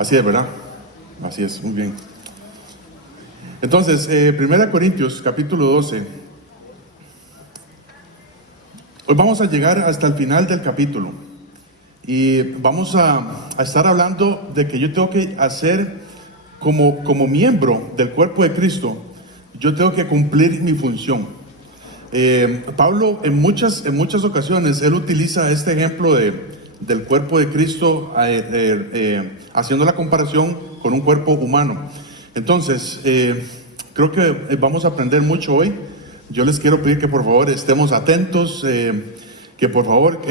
Así es, ¿verdad? Así es, muy bien. Entonces, 1 Corintios, capítulo 12. Hoy vamos a llegar hasta el final del capítulo. Y vamos a estar hablando de que yo tengo que hacer como miembro del cuerpo de Cristo. Yo tengo que cumplir mi función. Pablo en muchas ocasiones, él utiliza este ejemplo del cuerpo de Cristo, haciendo la comparación con un cuerpo humano. Entonces, creo que vamos a aprender mucho hoy. Yo les quiero pedir que por favor estemos atentos, que por favor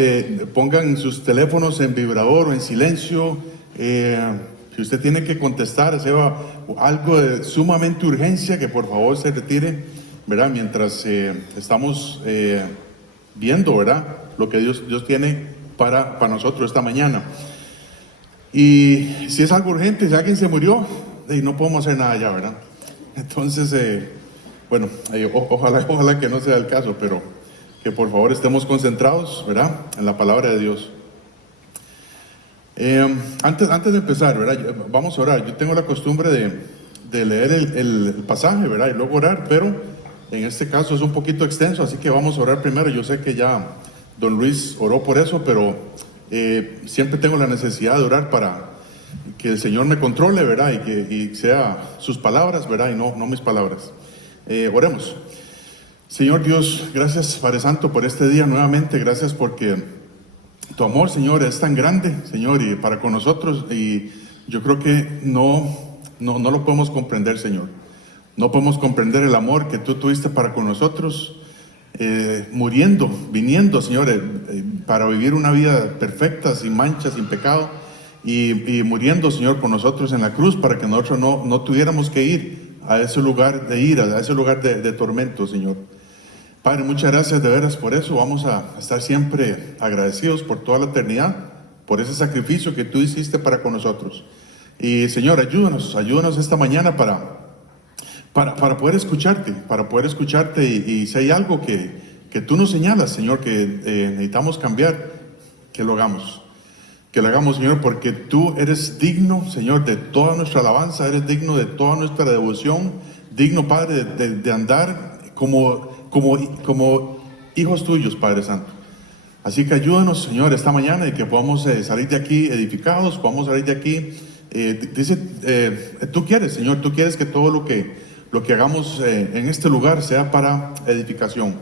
pongan sus teléfonos en vibrador o en silencio. Si usted tiene que contestar, sea algo de sumamente urgencia, que por favor se retire, ¿verdad? Mientras estamos viendo, ¿verdad?, lo que Dios tiene para nosotros esta mañana. Y si es algo urgente, si alguien se murió, no podemos hacer nada ya, ¿verdad? Entonces, bueno, ojalá que no sea el caso, pero que por favor estemos concentrados, ¿verdad?, en la palabra de Dios. Antes de empezar, ¿verdad?, vamos a orar. Yo tengo la costumbre de leer el pasaje, ¿verdad?, y luego orar, pero en este caso es un poquito extenso, así que vamos a orar primero. Yo sé que ya don Luis oró por eso, pero siempre tengo la necesidad de orar para que el Señor me controle, ¿verdad?, y sea sus palabras, ¿verdad?, y no mis palabras. Oremos. Señor Dios, gracias, Padre Santo, por este día nuevamente. Gracias porque tu amor, Señor, es tan grande, Señor, y para con nosotros, y yo creo que no lo podemos comprender, Señor. No podemos comprender el amor que tú tuviste para con nosotros, viniendo, Señor, para vivir una vida perfecta, sin mancha, sin pecado, y muriendo, Señor, por nosotros en la cruz, para que nosotros no tuviéramos que ir a ese lugar de ira, a ese lugar de tormento, Señor. Padre, muchas gracias de veras por eso. Vamos a estar siempre agradecidos por toda la eternidad, por ese sacrificio que tú hiciste para con nosotros. Y Señor, ayúdanos esta mañana para poder escucharte, y si hay algo que tú nos señalas, Señor, que necesitamos cambiar, que lo hagamos. Que lo hagamos, Señor, porque tú eres digno, Señor, de toda nuestra alabanza, eres digno de toda nuestra devoción, digno, Padre, de andar como hijos tuyos, Padre Santo. Así que ayúdanos, Señor, esta mañana, y que podamos salir de aquí edificados, podamos salir de aquí. Tú quieres, Señor, tú quieres que todo lo que hagamos en este lugar sea para edificación.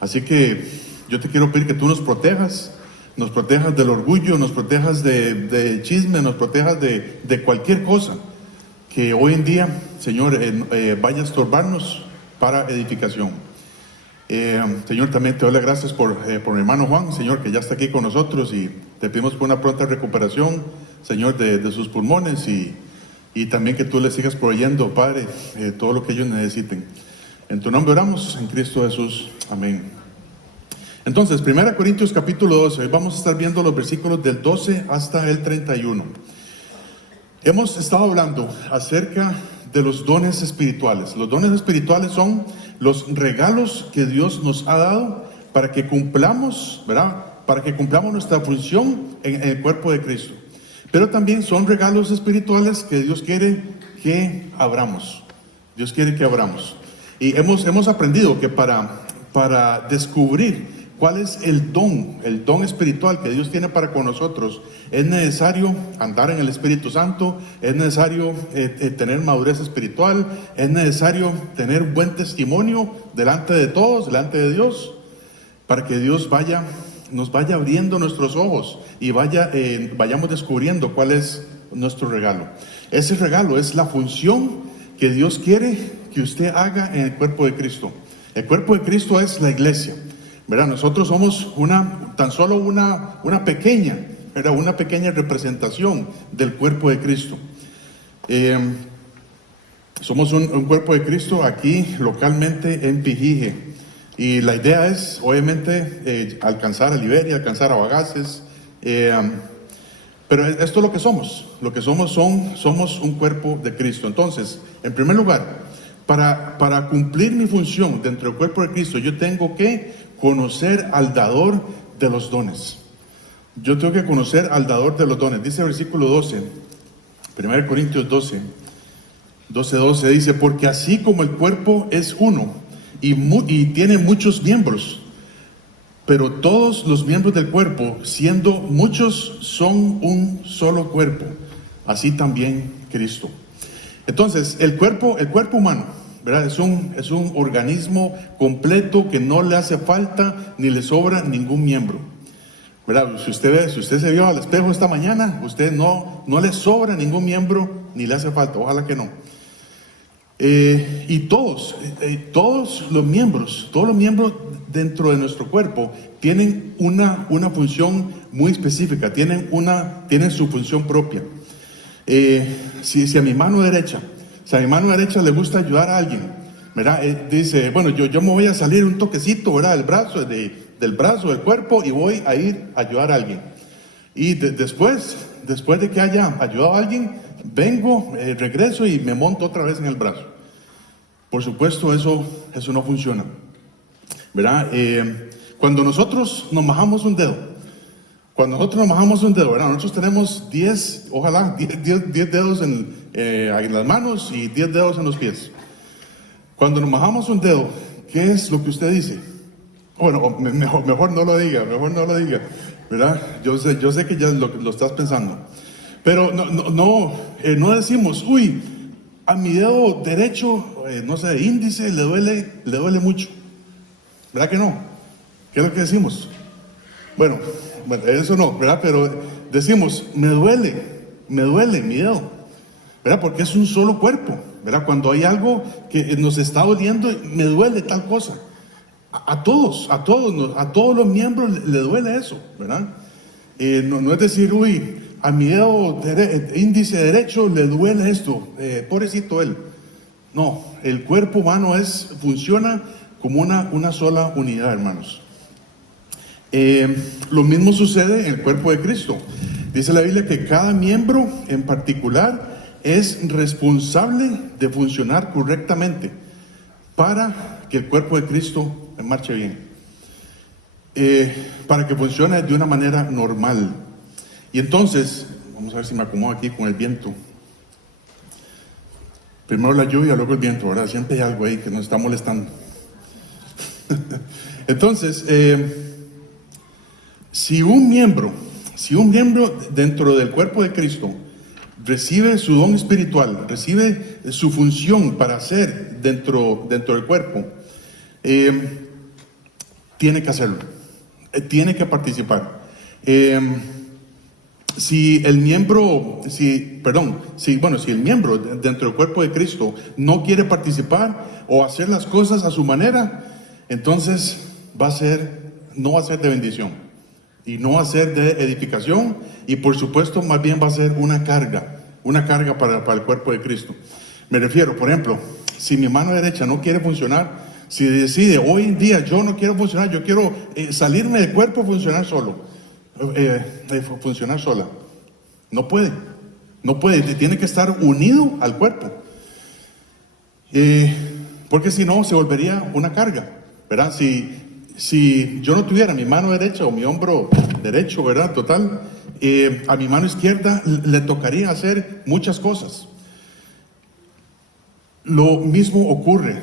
Así que yo te quiero pedir que tú nos protejas del orgullo, nos protejas de chisme, nos protejas de cualquier cosa que hoy en día, Señor, vaya a estorbarnos para edificación. Señor, también te doy las gracias por mi hermano Juan, Señor, que ya está aquí con nosotros, y te pedimos por una pronta recuperación, Señor, de sus pulmones, y también que tú le sigas proveyendo, Padre, todo lo que ellos necesiten. En tu nombre oramos, en Cristo Jesús. Amén. Entonces, 1 Corintios capítulo 12, hoy vamos a estar viendo los versículos del 12 hasta el 31. Hemos estado hablando acerca de los dones espirituales. Los dones espirituales son los regalos que Dios nos ha dado para que cumplamos, ¿verdad?, para que cumplamos nuestra función en el cuerpo de Cristo. Pero también son regalos espirituales que Dios quiere que abramos. Dios quiere que abramos. Y hemos aprendido que para descubrir cuál es el don espiritual que Dios tiene para con nosotros, es necesario andar en el Espíritu Santo, es necesario tener madurez espiritual, es necesario tener buen testimonio delante de todos, delante de Dios, para que Dios nos vaya abriendo nuestros ojos y vayamos descubriendo cuál es nuestro regalo. Ese regalo es la función que Dios quiere que usted haga en el cuerpo de Cristo. El cuerpo de Cristo es la iglesia, ¿verdad? Nosotros somos tan solo una pequeña, ¿verdad?, una pequeña representación del cuerpo de Cristo. Somos un cuerpo de Cristo aquí localmente en Pijije, y la idea es obviamente alcanzar a Liberia, alcanzar a Bagaces, pero esto es lo que somos. Lo que somos un cuerpo de Cristo. Entonces, en primer lugar, para cumplir mi función dentro del cuerpo de Cristo, yo tengo que conocer al dador de los dones. Yo tengo que conocer al dador de los dones. Dice el versículo 12, 1 Corintios 12 dice, porque así como el cuerpo es uno y tiene muchos miembros, pero todos los miembros del cuerpo, siendo muchos, son un solo cuerpo, así también Cristo. Entonces, el cuerpo humano, ¿verdad? Es un organismo completo que no le hace falta ni le sobra ningún miembro, ¿verdad? Si usted se vio al espejo esta mañana, usted no le sobra ningún miembro ni le hace falta, ojalá que no. Y todos los miembros dentro de nuestro cuerpo tienen una función muy específica, tienen su función propia. Si a mi mano derecha le gusta ayudar a alguien, ¿verdad? Dice, bueno, yo me voy a salir un toquecito, ¿verdad? Del brazo, del cuerpo, y voy a ir a ayudar a alguien. Y después de que haya ayudado a alguien, vengo, regreso y me monto otra vez en el brazo. Por supuesto, eso no funciona, ¿verdad? Cuando nosotros nos majamos un dedo, ¿verdad? Nosotros tenemos 10 dedos en las manos y 10 dedos en los pies. Cuando nos majamos un dedo, ¿qué es lo que usted dice? Bueno, mejor no lo diga, ¿verdad? Yo sé que ya lo estás pensando. Pero no decimos, uy, a mi dedo derecho, índice, le duele mucho. ¿Verdad que no? ¿Qué es lo que decimos? Bueno, eso no, ¿verdad? Pero decimos, me duele mi dedo, ¿verdad? Porque es un solo cuerpo, ¿verdad? Cuando hay algo que nos está doliendo, me duele tal cosa. A todos los miembros le duele eso, ¿verdad? No es decir, uy, a mi dedo índice derecho le duele esto, pobrecito él. No, el cuerpo humano funciona como una sola unidad, hermanos. Lo mismo sucede en el cuerpo de Cristo. Dice la Biblia que cada miembro en particular es responsable de funcionar correctamente para que el cuerpo de Cristo marche bien, para que funcione de una manera normal. Y entonces, vamos a ver si me acomodo aquí con el viento. Primero la lluvia, luego el viento, ¿verdad? Siempre hay algo ahí que nos está molestando. Entonces, si un miembro dentro del cuerpo de Cristo recibe su don espiritual, recibe su función para hacer dentro del cuerpo, tiene que hacerlo, tiene que participar. Si el miembro dentro del cuerpo de Cristo no quiere participar o hacer las cosas a su manera, entonces no va a ser de bendición y no va a ser de edificación, y por supuesto más bien va a ser una carga para el cuerpo de Cristo. Me refiero, por ejemplo, si mi mano derecha no quiere funcionar, si decide hoy en día yo no quiero funcionar, yo quiero salirme del cuerpo, funcionar sola, no puede, tiene que estar unido al cuerpo, porque si no se volvería una carga, ¿verdad? Si yo no tuviera mi mano derecha o mi hombro derecho, ¿verdad? Total, a mi mano izquierda le tocaría hacer muchas cosas. Lo mismo ocurre,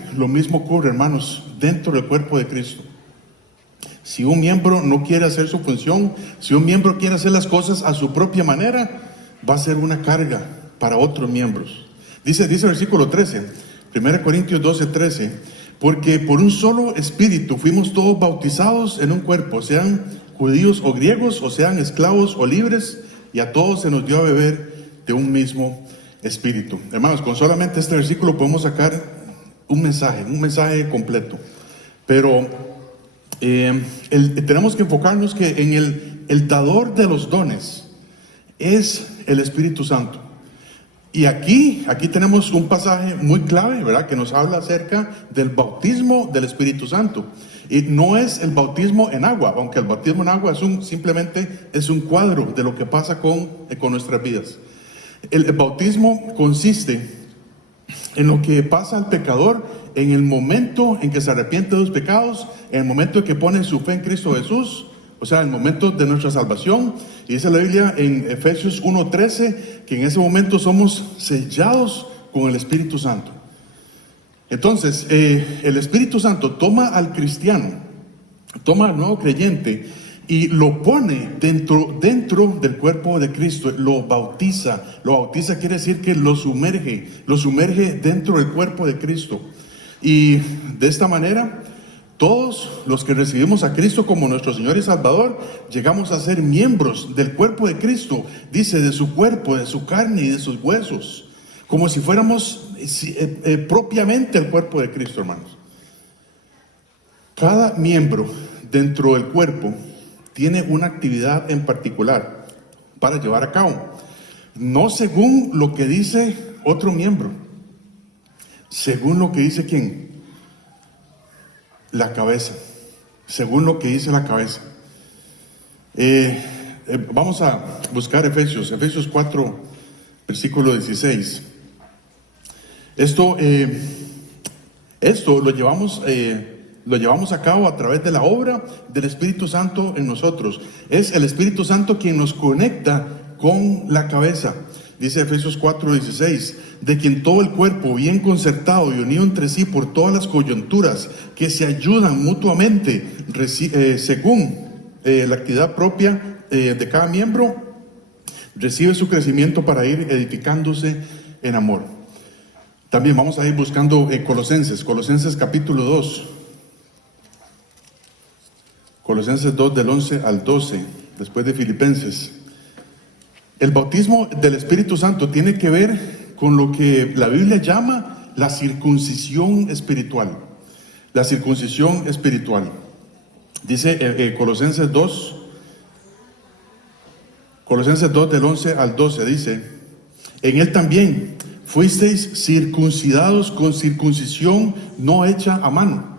hermanos, dentro del cuerpo de Cristo. Si un miembro no quiere hacer su función, si un miembro quiere hacer las cosas a su propia manera, va a ser una carga para otros miembros. Dice el versículo 13, 1 Corintios 12:13, porque por un solo espíritu fuimos todos bautizados en un cuerpo, sean judíos o griegos, o sean esclavos o libres, y a todos se nos dio a beber de un mismo espíritu. Hermanos, con solamente este versículo podemos sacar un mensaje completo. Pero tenemos que enfocarnos que en el dador de los dones es el Espíritu Santo. Y aquí tenemos un pasaje muy clave, ¿verdad? Que nos habla acerca del bautismo del Espíritu Santo. Y no es el bautismo en agua, aunque el bautismo en agua simplemente es un cuadro de lo que pasa con nuestras vidas. El bautismo consiste en lo que pasa al pecador en el momento en que se arrepiente de los pecados, en el momento en que pone su fe en Cristo Jesús, o sea, el momento de nuestra salvación. Y dice la Biblia en Efesios 1:13 que en ese momento somos sellados con el Espíritu Santo. Entonces, el Espíritu Santo toma al cristiano, toma al nuevo creyente y lo pone dentro del cuerpo de Cristo, lo bautiza. Lo bautiza quiere decir que lo sumerge dentro del cuerpo de Cristo. Y de esta manera, todos los que recibimos a Cristo como nuestro Señor y Salvador, llegamos a ser miembros del cuerpo de Cristo, dice, de su cuerpo, de su carne y de sus huesos, como si fuéramos propiamente el cuerpo de Cristo, hermanos. Cada miembro dentro del cuerpo tiene una actividad en particular para llevar a cabo, no según lo que dice otro miembro, según lo que dice ¿quién? La cabeza, según lo que dice la cabeza. Vamos a buscar Efesios 4, versículo 16. Esto lo llevamos a cabo a través de la obra del Espíritu Santo en nosotros. Es el Espíritu Santo quien nos conecta con la cabeza. Dice Efesios 4:16, de quien todo el cuerpo, bien concertado y unido entre sí por todas las coyunturas que se ayudan mutuamente, según la actividad propia de cada miembro, recibe su crecimiento para ir edificándose en amor. También vamos a ir buscando Colosenses capítulo 2. Colosenses 2 del 11 al 12, después de Filipenses. El bautismo del Espíritu Santo tiene que ver con lo que la Biblia llama la circuncisión espiritual. La circuncisión espiritual. Dice Colosenses 2 del 11 al 12, dice, en él también fuisteis circuncidados con circuncisión no hecha a mano,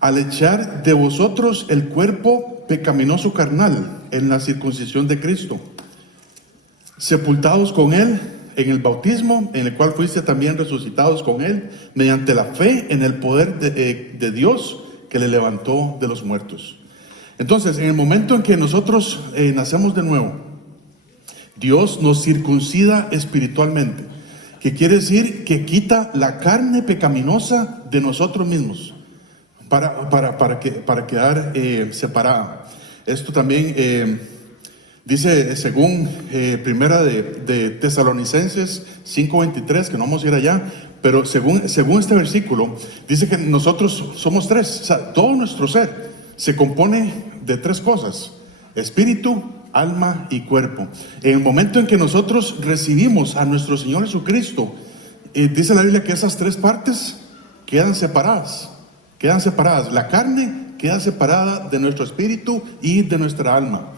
al echar de vosotros el cuerpo pecaminoso carnal en la circuncisión de Cristo, sepultados con él en el bautismo, en el cual fuiste también resucitados con él, mediante la fe en el poder de Dios que le levantó de los muertos. Entonces, en el momento en que nosotros nacemos de nuevo, Dios nos circuncida espiritualmente, que quiere decir que quita la carne pecaminosa de nosotros mismos, para quedar separada. Esto también dice según primera de Tesalonicenses 5:23, que no vamos a ir allá, pero según este versículo, dice que nosotros somos tres, o sea, todo nuestro ser se compone de tres cosas: espíritu, alma y cuerpo. En el momento en que nosotros recibimos a nuestro Señor Jesucristo, dice la Biblia que esas tres partes quedan separadas. La carne queda separada de nuestro espíritu y de nuestra alma,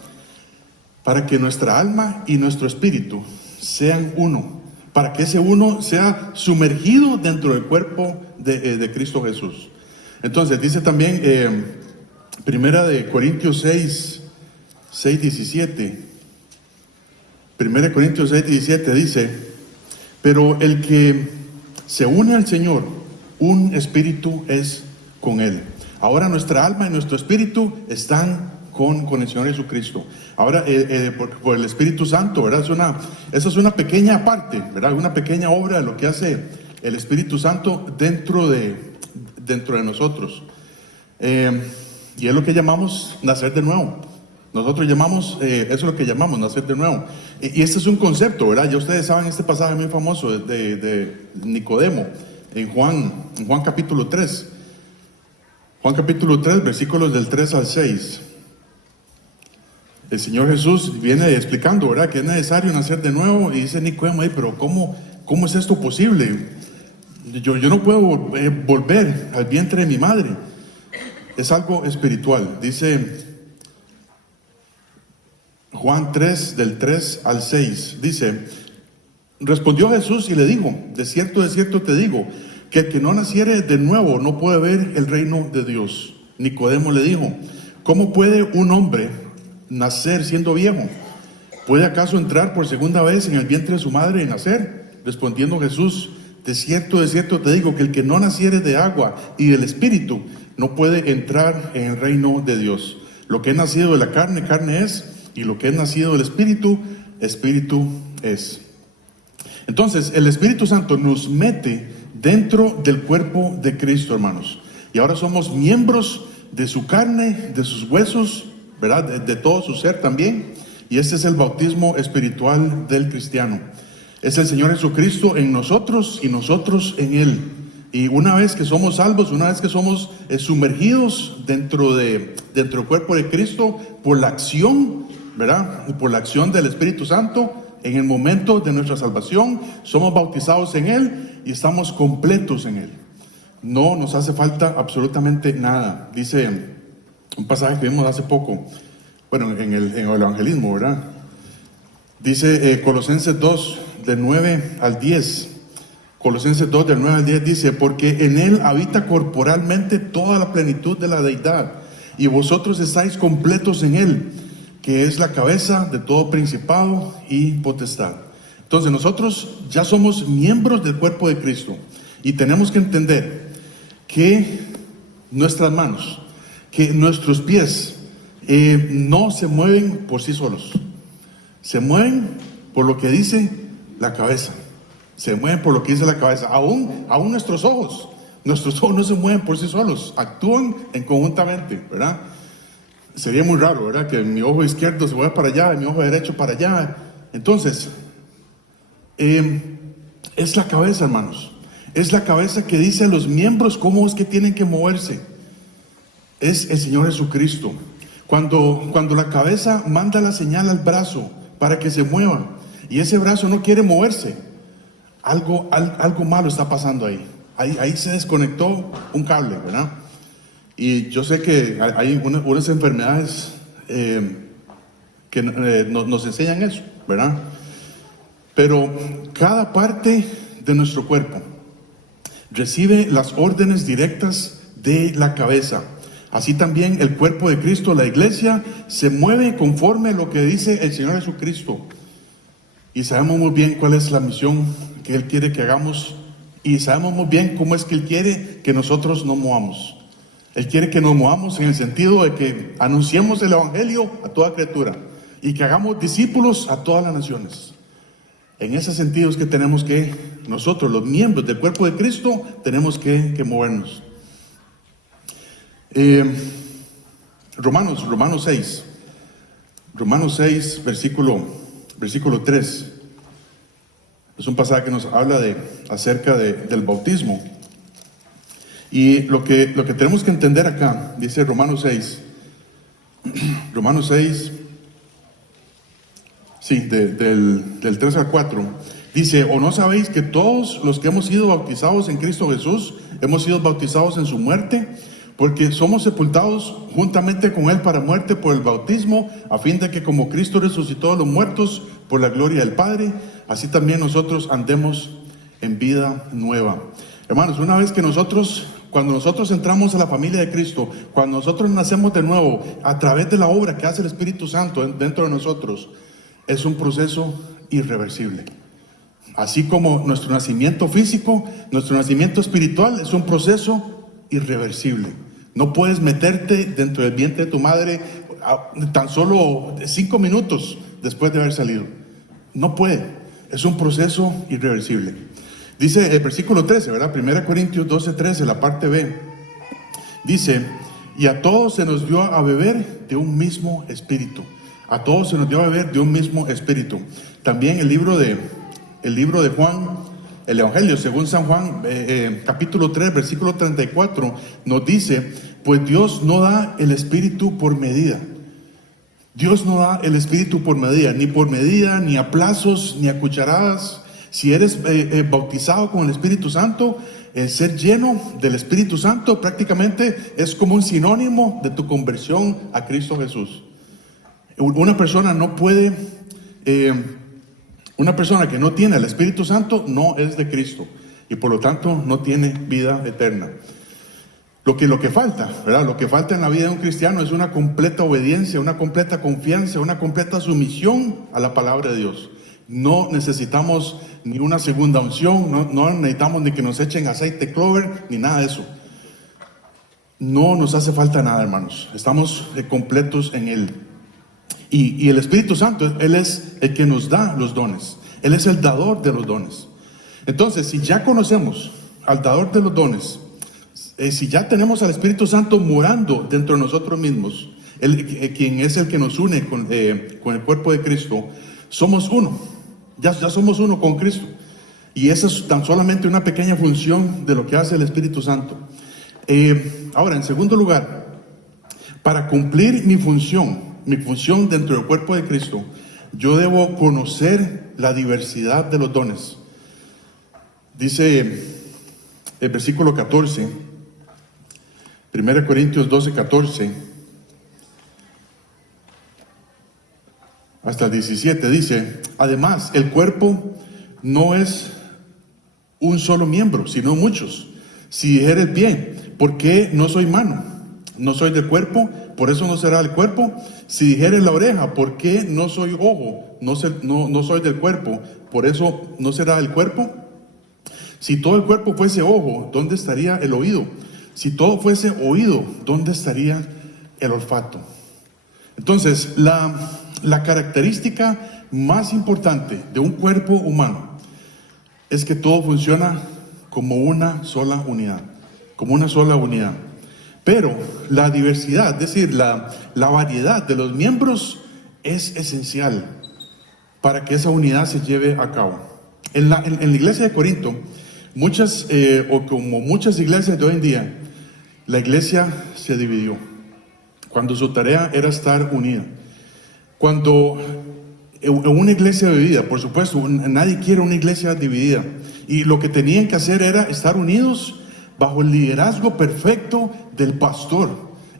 para que nuestra alma y nuestro espíritu sean uno, para que ese uno sea sumergido dentro del cuerpo de Cristo Jesús. Entonces dice también primera de Corintios 6:17, primera de Corintios 6:17 dice, pero el que se une al Señor, un espíritu es con él. Ahora nuestra alma y nuestro espíritu están con el Señor Jesucristo. Ahora por el Espíritu Santo, ¿verdad? Esa es una pequeña parte, ¿verdad? Una pequeña obra de lo que hace el Espíritu Santo dentro de nosotros. Y es lo que llamamos nacer de nuevo. Nosotros llamamos, eso es lo que llamamos nacer de nuevo. Y este es un concepto, ¿verdad? Ya ustedes saben este pasaje muy famoso de Nicodemo en Juan capítulo 3. Juan capítulo 3, versículos del 3 al 6. El Señor Jesús viene explicando, ¿verdad?, que es necesario nacer de nuevo. Y dice Nicodemo, pero ¿cómo es esto posible? Yo no puedo volver al vientre de mi madre. Es algo espiritual. Dice Juan 3, del 3 al 6. Dice, respondió Jesús y le dijo, de cierto te digo, que el que no naciere de nuevo no puede ver el reino de Dios. Nicodemo le dijo, ¿cómo puede un hombre nacer siendo viejo? ¿Puede acaso entrar por segunda vez en el vientre de su madre y nacer? Respondiendo Jesús, de cierto te digo, que el que no naciere de agua y del Espíritu no puede entrar en el reino de Dios. Lo que es nacido de la carne, carne es, y lo que es nacido del Espíritu, Espíritu es. Entonces, el Espíritu Santo nos mete dentro del cuerpo de Cristo, hermanos. Y ahora somos miembros de su carne, de sus huesos, ¿verdad? De todo su ser también. Y este es el bautismo espiritual del cristiano. Es el Señor Jesucristo en nosotros y nosotros en Él. Y una vez que somos salvos, una vez que somos sumergidos dentro del cuerpo de Cristo por la acción, ¿verdad? Y por la acción del Espíritu Santo, en el momento de nuestra salvación, somos bautizados en Él y estamos completos en Él. No nos hace falta absolutamente nada. Dice un pasaje que vimos hace poco, bueno, en el evangelismo, ¿verdad? Dice Colosenses 2, del 9 al 10. Colosenses 2, del 9 al 10 dice: porque en Él habita corporalmente toda la plenitud de la deidad, y vosotros estáis completos en Él, que es la cabeza de todo principado y potestad. Entonces nosotros ya somos miembros del cuerpo de Cristo, y tenemos que entender que nuestras manos, que nuestros pies no se mueven por sí solos, se mueven por lo que dice la cabeza, se mueven por lo que dice la cabeza. Aún nuestros ojos no se mueven por sí solos, actúan en conjuntamente, ¿verdad? Sería muy raro, ¿verdad? Que mi ojo izquierdo se vaya para allá y mi ojo derecho para allá. Entonces, es la cabeza, hermanos. Es la cabeza que dice a los miembros cómo es que tienen que moverse. Es el Señor Jesucristo. Cuando la cabeza manda la señal al brazo para que se mueva y ese brazo no quiere moverse, algo malo está pasando ahí. Ahí se desconectó un cable, ¿verdad? Y yo sé que hay unas enfermedades que nos enseñan eso, ¿verdad? Pero cada parte de nuestro cuerpo recibe las órdenes directas de la cabeza. Así también el cuerpo de Cristo, la iglesia, se mueve conforme a lo que dice el Señor Jesucristo. Y sabemos muy bien cuál es la misión que Él quiere que hagamos, y sabemos muy bien cómo es que Él quiere que nosotros nos movamos. Él quiere que nos movamos en el sentido de que anunciemos el Evangelio a toda criatura y que hagamos discípulos a todas las naciones. En ese sentido es que tenemos que, nosotros los miembros del cuerpo de Cristo, tenemos que movernos. Romanos 6, versículo 3. Es un pasaje que nos habla acerca del bautismo. Y lo que tenemos que entender acá, dice Romanos 6, sí, del 3 al 4, dice: ¿o no sabéis que todos los que hemos sido bautizados en Cristo Jesús, hemos sido bautizados en su muerte? Porque somos sepultados juntamente con Él para muerte por el bautismo, a fin de que como Cristo resucitó a los muertos por la gloria del Padre, así también nosotros andemos en vida nueva. Hermanos, una vez que cuando nosotros entramos a la familia de Cristo, cuando nosotros nacemos de nuevo, a través de la obra que hace el Espíritu Santo dentro de nosotros, es un proceso irreversible. Así como nuestro nacimiento físico, nuestro nacimiento espiritual es un proceso irreversible. No puedes meterte dentro del vientre de tu madre tan solo 5 minutos después de haber salido. No puede. Es un proceso irreversible. Dice el versículo 13, ¿verdad? 1 Corintios 12:13, la parte B. Dice: y a todos se nos dio a beber de un mismo espíritu. A todos se nos dio a beber de un mismo espíritu. También el libro de Juan, el Evangelio según San Juan, capítulo 3, versículo 34, nos dice: pues Dios no da el Espíritu por medida. Dios no da el Espíritu por medida, ni a plazos, ni a cucharadas. Si eres bautizado con el Espíritu Santo, el ser lleno del Espíritu Santo prácticamente es como un sinónimo de tu conversión a Cristo Jesús. Una persona no puede... Una persona que no tiene el Espíritu Santo no es de Cristo y por lo tanto no tiene vida eterna. Lo que falta, ¿verdad? Lo que falta en la vida de un cristiano es una completa obediencia, una completa confianza, una completa sumisión a la palabra de Dios. No necesitamos ni una segunda unción, no necesitamos ni que nos echen aceite clover, ni nada de eso. no nos hace falta nada, hermanos. Estamos completos en Él. Y el Espíritu Santo, Él es el que nos da los dones. Él es el dador de los dones. Entonces, si ya conocemos al dador de los dones, si ya tenemos al Espíritu Santo morando dentro de nosotros mismos, quien es el que nos une con el cuerpo de Cristo, somos uno. Ya somos uno con Cristo. Y esa es tan solamente una pequeña función de lo que hace el Espíritu Santo. Ahora, en segundo lugar, para cumplir mi función dentro del cuerpo de Cristo, yo debo conocer la diversidad de los dones. Dice el versículo 14, 1 Corintios 12, 14, hasta el 17, dice: además, el cuerpo no es un solo miembro, sino muchos. Si dijera el pie, ¿por qué no soy mano? No soy del cuerpo, por eso no será el cuerpo. Si dijere la oreja, ¿por qué no soy ojo? No soy del cuerpo, por eso no será el cuerpo. Si todo el cuerpo fuese ojo, ¿dónde estaría el oído? Si todo fuese oído, ¿dónde estaría el olfato? Entonces, la característica más importante de un cuerpo humano es que todo funciona como una sola unidad, Pero la diversidad, es decir, la variedad de los miembros es esencial para que esa unidad se lleve a cabo. En la iglesia de Corinto, como muchas iglesias de hoy en día, la iglesia se dividió cuando su tarea era estar unida. Cuando en una iglesia dividida, por supuesto, nadie quiere una iglesia dividida, y lo que tenían que hacer era estar unidos bajo el liderazgo perfecto del pastor.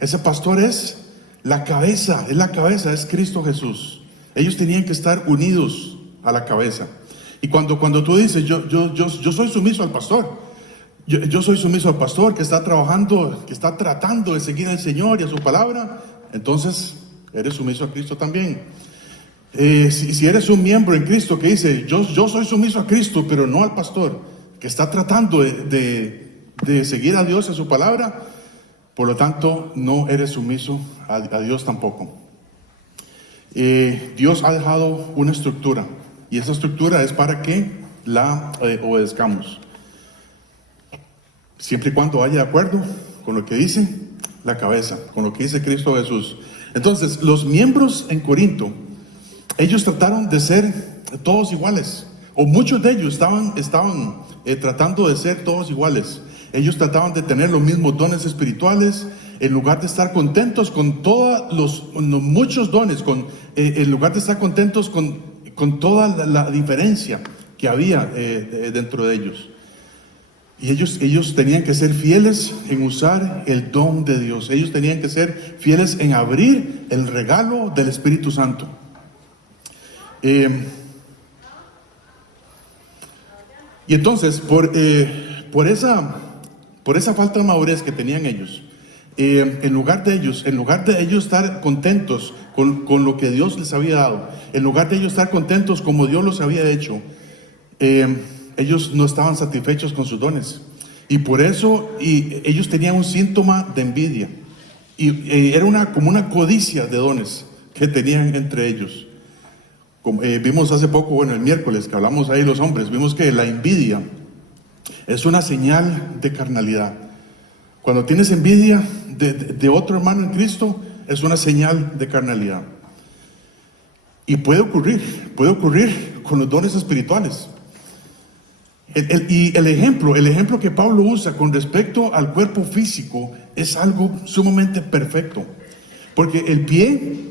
Ese pastor es la cabeza, es Cristo Jesús. Ellos tenían que estar unidos a la cabeza. Y cuando tú dices, yo soy sumiso al pastor, yo soy sumiso al pastor que está trabajando, que está tratando de seguir al Señor y a su palabra, entonces eres sumiso a Cristo también. Si eres un miembro en Cristo que dice, yo soy sumiso a Cristo, pero no al pastor, que está tratando de seguir a Dios y a su palabra, por lo tanto no eres sumiso a Dios tampoco. Dios ha dejado una estructura, y esa estructura es para que la obedezcamos, siempre y cuando vaya de acuerdo con lo que dice la cabeza, con lo que dice Cristo Jesús. Entonces, los miembros en Corinto, ellos trataron de ser todos iguales, o muchos de ellos estaban tratando de ser todos iguales. Ellos trataban de tener los mismos dones espirituales, en lugar de estar contentos con todos los muchos dones, en lugar de estar contentos con toda la diferencia que había dentro de ellos. Y ellos tenían que ser fieles en usar el don de Dios. Ellos tenían que ser fieles en abrir el regalo del Espíritu Santo. Y entonces, por esa falta de madurez que tenían ellos, en lugar de ellos estar contentos con lo que Dios les había dado, en lugar de ellos estar contentos como Dios los había hecho, ellos no estaban satisfechos con sus dones. Y por eso ellos tenían un síntoma de envidia. Y era como una codicia de dones que tenían entre ellos. Vimos hace poco, el miércoles que hablamos ahí los hombres, vimos que la envidia es una señal de carnalidad. Cuando tienes envidia de otro hermano en Cristo, es una señal de carnalidad. Y puede ocurrir con los dones espirituales. Y el ejemplo que Pablo usa con respecto al cuerpo físico es algo sumamente perfecto. Porque el pie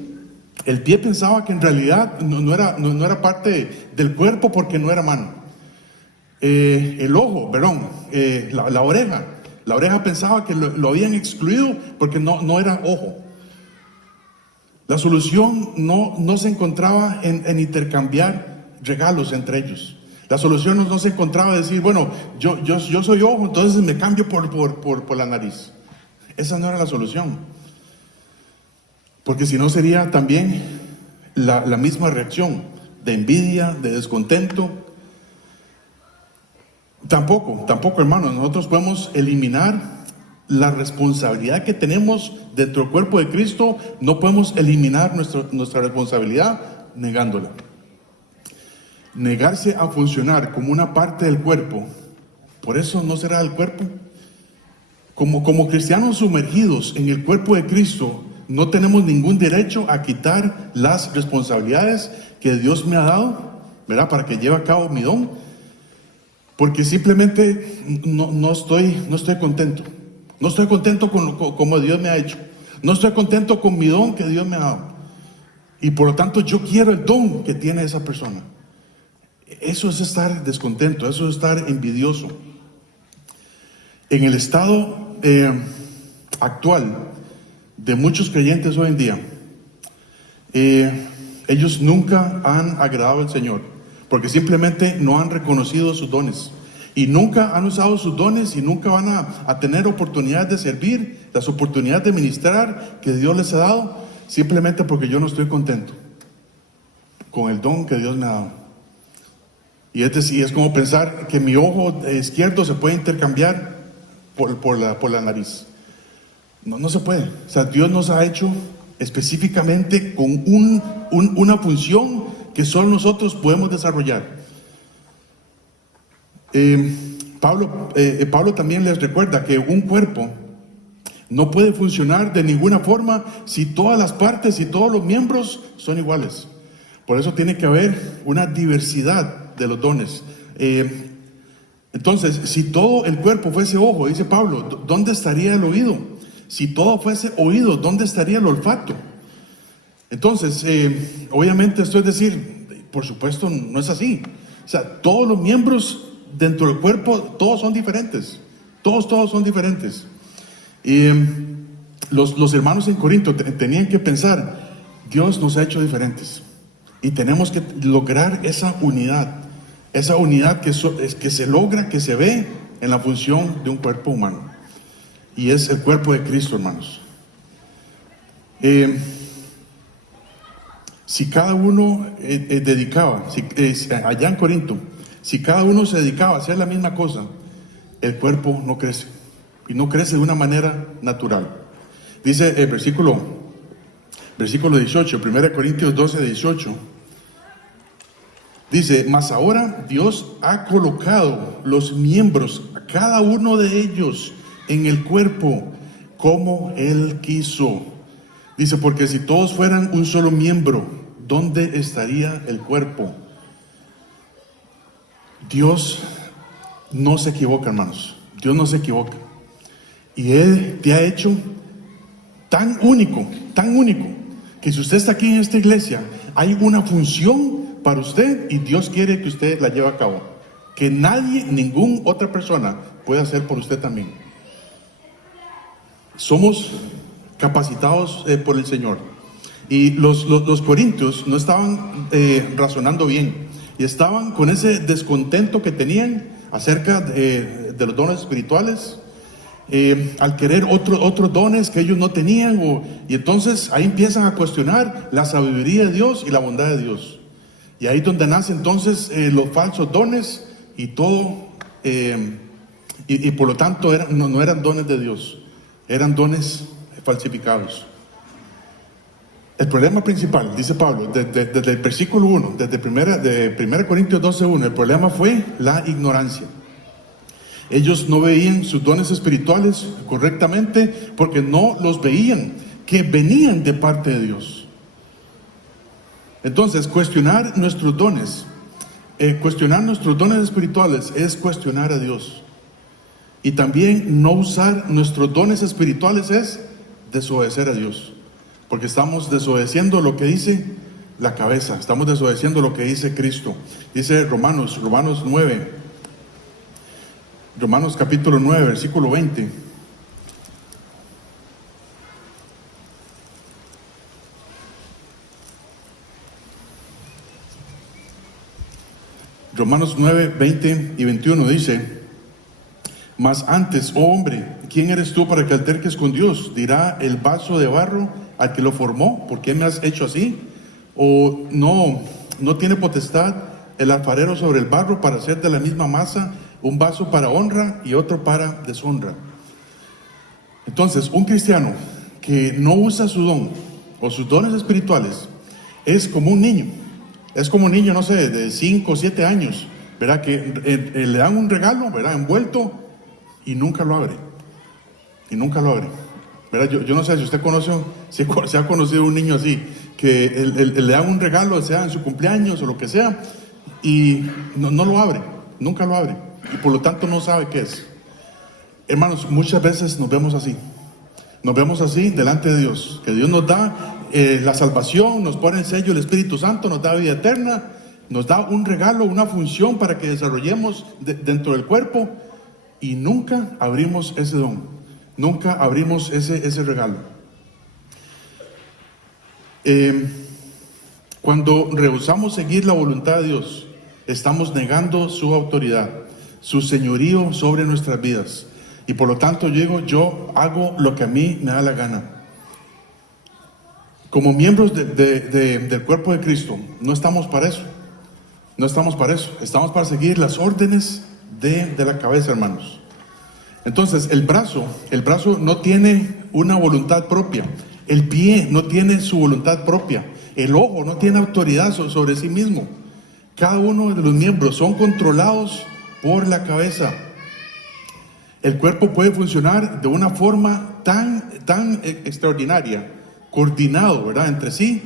pensaba que en realidad no era parte del cuerpo porque no era mano. El ojo, la oreja pensaba que lo habían excluido porque no era ojo. La solución no se encontraba en intercambiar regalos entre ellos. La solución no se encontraba en decir, yo soy ojo, entonces me cambio por la nariz. Esa no era la solución. Porque si no sería también la misma reacción de envidia, de descontento. Tampoco, hermanos, nosotros podemos eliminar la responsabilidad que tenemos dentro del cuerpo de Cristo, no podemos eliminar nuestra responsabilidad negándola. Negarse a funcionar como una parte del cuerpo, por eso no será el cuerpo. Como cristianos sumergidos en el cuerpo de Cristo, no tenemos ningún derecho a quitar las responsabilidades que Dios me ha dado, ¿verdad? Para que lleve a cabo mi don, porque simplemente no estoy contento. No estoy contento con como Dios me ha hecho. No estoy contento con mi don que Dios me ha dado. Y por lo tanto yo quiero el don que tiene esa persona. Eso es estar descontento, eso es estar envidioso. En el estado actual de muchos creyentes hoy en día, ellos nunca han agradado al Señor, porque simplemente no han reconocido sus dones. Y nunca han usado sus dones y nunca van a tener oportunidades de servir, las oportunidades de ministrar que Dios les ha dado, simplemente porque yo no estoy contento con el don que Dios me ha dado. Y es decir, es como pensar que mi ojo izquierdo se puede intercambiar por la nariz. No se puede. O sea, Dios nos ha hecho específicamente con una función que solo nosotros podemos desarrollar. Pablo también les recuerda que un cuerpo no puede funcionar de ninguna forma si todas las partes y todos los miembros son iguales. Por eso tiene que haber una diversidad de los dones. Entonces, si todo el cuerpo fuese ojo, dice Pablo, ¿dónde estaría el oído? Si todo fuese oído, ¿dónde estaría el olfato? Entonces, obviamente esto es decir, por supuesto no es así. O sea, todos los miembros dentro del cuerpo, todos son diferentes. Todos son diferentes. Los hermanos en Corinto tenían que pensar, Dios nos ha hecho diferentes. Y tenemos que lograr esa unidad que se logra, que se ve en la función de un cuerpo humano. Y es el cuerpo de Cristo, hermanos. Si cada uno allá en Corinto, si cada uno se dedicaba a hacer la misma cosa, el cuerpo no crece. Y no crece de una manera natural. Dice el versículo 18, 1 Corintios 12, 18. Dice, mas ahora Dios ha colocado los miembros, a cada uno de ellos, en el cuerpo, como Él quiso. Dice, porque si todos fueran un solo miembro, ¿dónde estaría el cuerpo? Dios no se equivoca, hermanos. Dios no se equivoca. Y Él te ha hecho tan único, que si usted está aquí en esta iglesia, hay una función para usted y Dios quiere que usted la lleve a cabo. Que nadie, ninguna otra persona puede hacer por usted también. Somos capacitados por el Señor. Y los corintios no estaban razonando bien. Y estaban con ese descontento que tenían acerca de los dones espirituales. Al querer otros dones que ellos no tenían. Y entonces ahí empiezan a cuestionar la sabiduría de Dios y la bondad de Dios. Y ahí es donde nacen entonces los falsos dones y todo. Y por lo tanto no eran dones de Dios. Eran dones falsificados. El problema principal, dice Pablo, desde el versículo 1, de 1 Corintios 12:1, el problema fue la ignorancia. Ellos no veían sus dones espirituales correctamente porque no los veían, que venían de parte de Dios. Entonces, cuestionar nuestros dones espirituales es cuestionar a Dios. Y también no usar nuestros dones espirituales es desobedecer a Dios. Porque estamos desobedeciendo lo que dice la cabeza, estamos desobedeciendo lo que dice Cristo. Dice Romanos 9, Romanos capítulo 9, versículo 20. Romanos 9, 20 y 21 dice, mas antes, oh hombre, ¿quién eres tú para que alterques con Dios? Dirá el vaso de barro al que lo formó, ¿por qué me has hecho así? O no tiene potestad el alfarero sobre el barro para hacer de la misma masa un vaso para honra y otro para deshonra. Entonces, un cristiano que no usa su don o sus dones espirituales es como un niño. Es como un niño, no sé, de 5 o 7 años, ¿verdad? Que le dan un regalo, ¿verdad? Envuelto y nunca lo abre. Y nunca lo abre. ¿Verdad? Yo no sé si usted conoce, si ha conocido un niño así, que le dan un regalo, sea en su cumpleaños o lo que sea, y no lo abre, nunca lo abre. Y por lo tanto no sabe qué es. Hermanos, muchas veces nos vemos así. Nos vemos así delante de Dios. Que Dios nos da la salvación, nos pone en sello el Espíritu Santo, nos da vida eterna, nos da un regalo, una función para que desarrollemos dentro del cuerpo, y nunca abrimos ese don, nunca abrimos ese regalo. Cuando rehusamos seguir la voluntad de Dios, estamos negando su autoridad, su señorío sobre nuestras vidas. Y por lo tanto yo hago lo que a mí me da la gana. Como miembros del cuerpo de Cristo, no estamos para eso. No estamos para eso. Estamos para seguir las órdenes de la cabeza, hermanos. Entonces, el brazo no tiene una voluntad propia. El pie no tiene su voluntad propia. El ojo no tiene autoridad sobre sí mismo. Cada uno de los miembros son controlados por la cabeza. El cuerpo puede funcionar de una forma tan extraordinaria, coordinado, ¿verdad?, entre sí,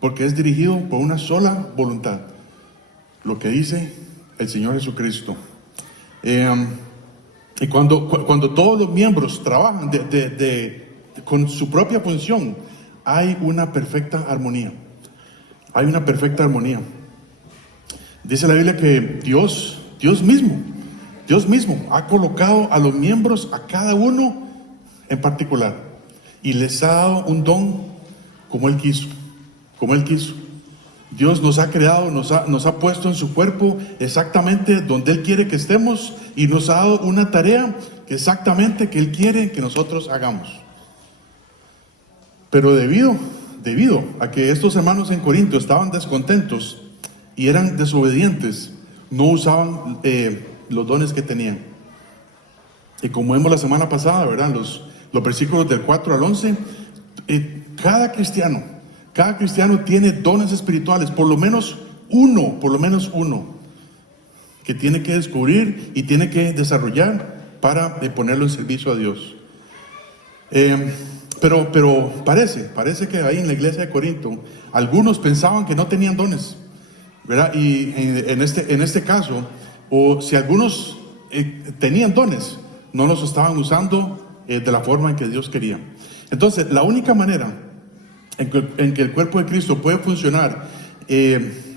porque es dirigido por una sola voluntad, lo que dice el Señor Jesucristo. Y cuando todos los miembros trabajan con su propia función, hay una perfecta armonía. Hay una perfecta armonía. Dice la Biblia que Dios mismo ha colocado a los miembros, a cada uno en particular, y les ha dado un don como Él quiso. Dios nos ha creado, nos ha puesto en su cuerpo exactamente donde Él quiere que estemos, y nos ha dado una tarea exactamente que Él quiere que nosotros hagamos. Pero debido a que estos hermanos en Corinto estaban descontentos y eran desobedientes, no usaban los dones que tenían. Y como vimos la semana pasada, ¿verdad?, los versículos del 4 al 11, cada cristiano tiene dones espirituales, por lo menos uno, que tiene que descubrir y tiene que desarrollar para ponerlo en servicio a Dios. Pero parece que ahí en la iglesia de Corinto, algunos pensaban que no tenían dones, ¿verdad? Y en este caso, o si algunos tenían dones, no los estaban usando de la forma en que Dios quería. Entonces, la única manera en que el cuerpo de Cristo puede funcionar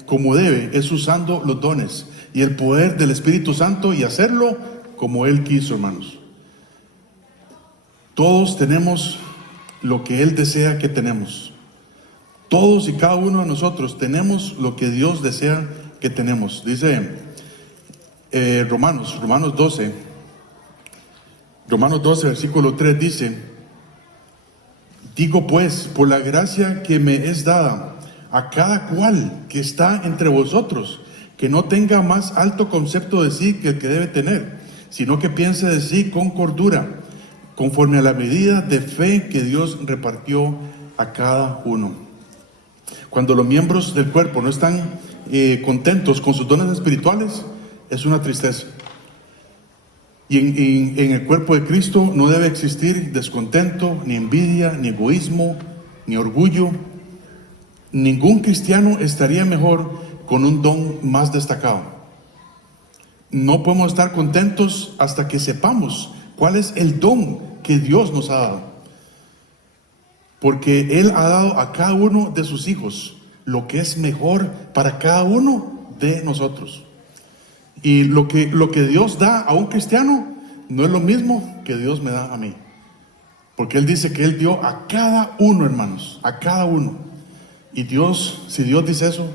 como debe es usando los dones y el poder del Espíritu Santo, y hacerlo como Él quiso, hermanos. Todos tenemos lo que Él desea que tenemos. Todos y cada uno de nosotros tenemos lo que Dios desea que tenemos. Dice Romanos 12, versículo 3, dice: digo pues, por la gracia que me es dada, a cada cual que está entre vosotros, que no tenga más alto concepto de sí que el que debe tener, sino que piense de sí con cordura, conforme a la medida de fe que Dios repartió a cada uno. Cuando los miembros del cuerpo no están contentos con sus dones espirituales, es una tristeza. Y en el cuerpo de Cristo no debe existir descontento, ni envidia, ni egoísmo, ni orgullo. Ningún cristiano estaría mejor con un don más destacado. No podemos estar contentos hasta que sepamos cuál es el don que Dios nos ha dado. Porque Él ha dado a cada uno de sus hijos lo que es mejor para cada uno de nosotros. Y lo que Dios da a un cristiano no es lo mismo que Dios me da a mí. Porque Él dice que Él dio a cada uno, hermanos, a cada uno. Y Dios, si Dios dice eso,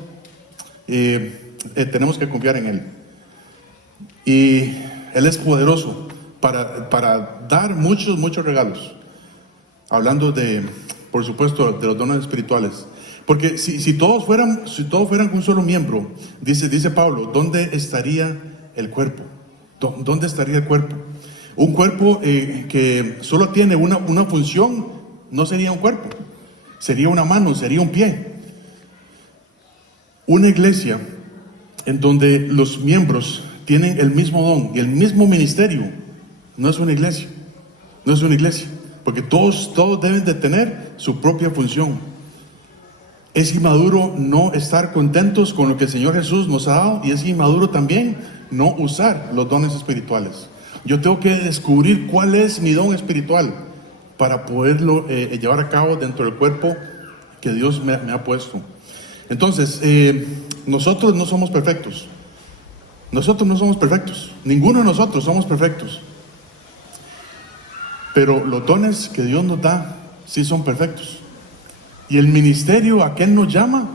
tenemos que confiar en Él. Y Él es poderoso para dar muchos regalos. Hablando por supuesto, de los dones espirituales. Porque si todos fueran un solo miembro, dice Pablo, ¿dónde estaría el cuerpo? ¿Dónde estaría el cuerpo? Un cuerpo que solo tiene una función no sería un cuerpo, sería una mano, sería un pie. Una iglesia en donde los miembros tienen el mismo don y el mismo ministerio no es una iglesia, no es una iglesia, porque todos deben de tener su propia función. Es inmaduro no estar contentos con lo que el Señor Jesús nos ha dado, y es inmaduro también no usar los dones espirituales. Yo tengo que descubrir cuál es mi don espiritual para poderlo llevar a cabo dentro del cuerpo que Dios me ha puesto. Entonces, nosotros no somos perfectos. Nosotros no somos perfectos. Ninguno de nosotros somos perfectos. Pero los dones que Dios nos da sí son perfectos. Y el ministerio a que Él nos llama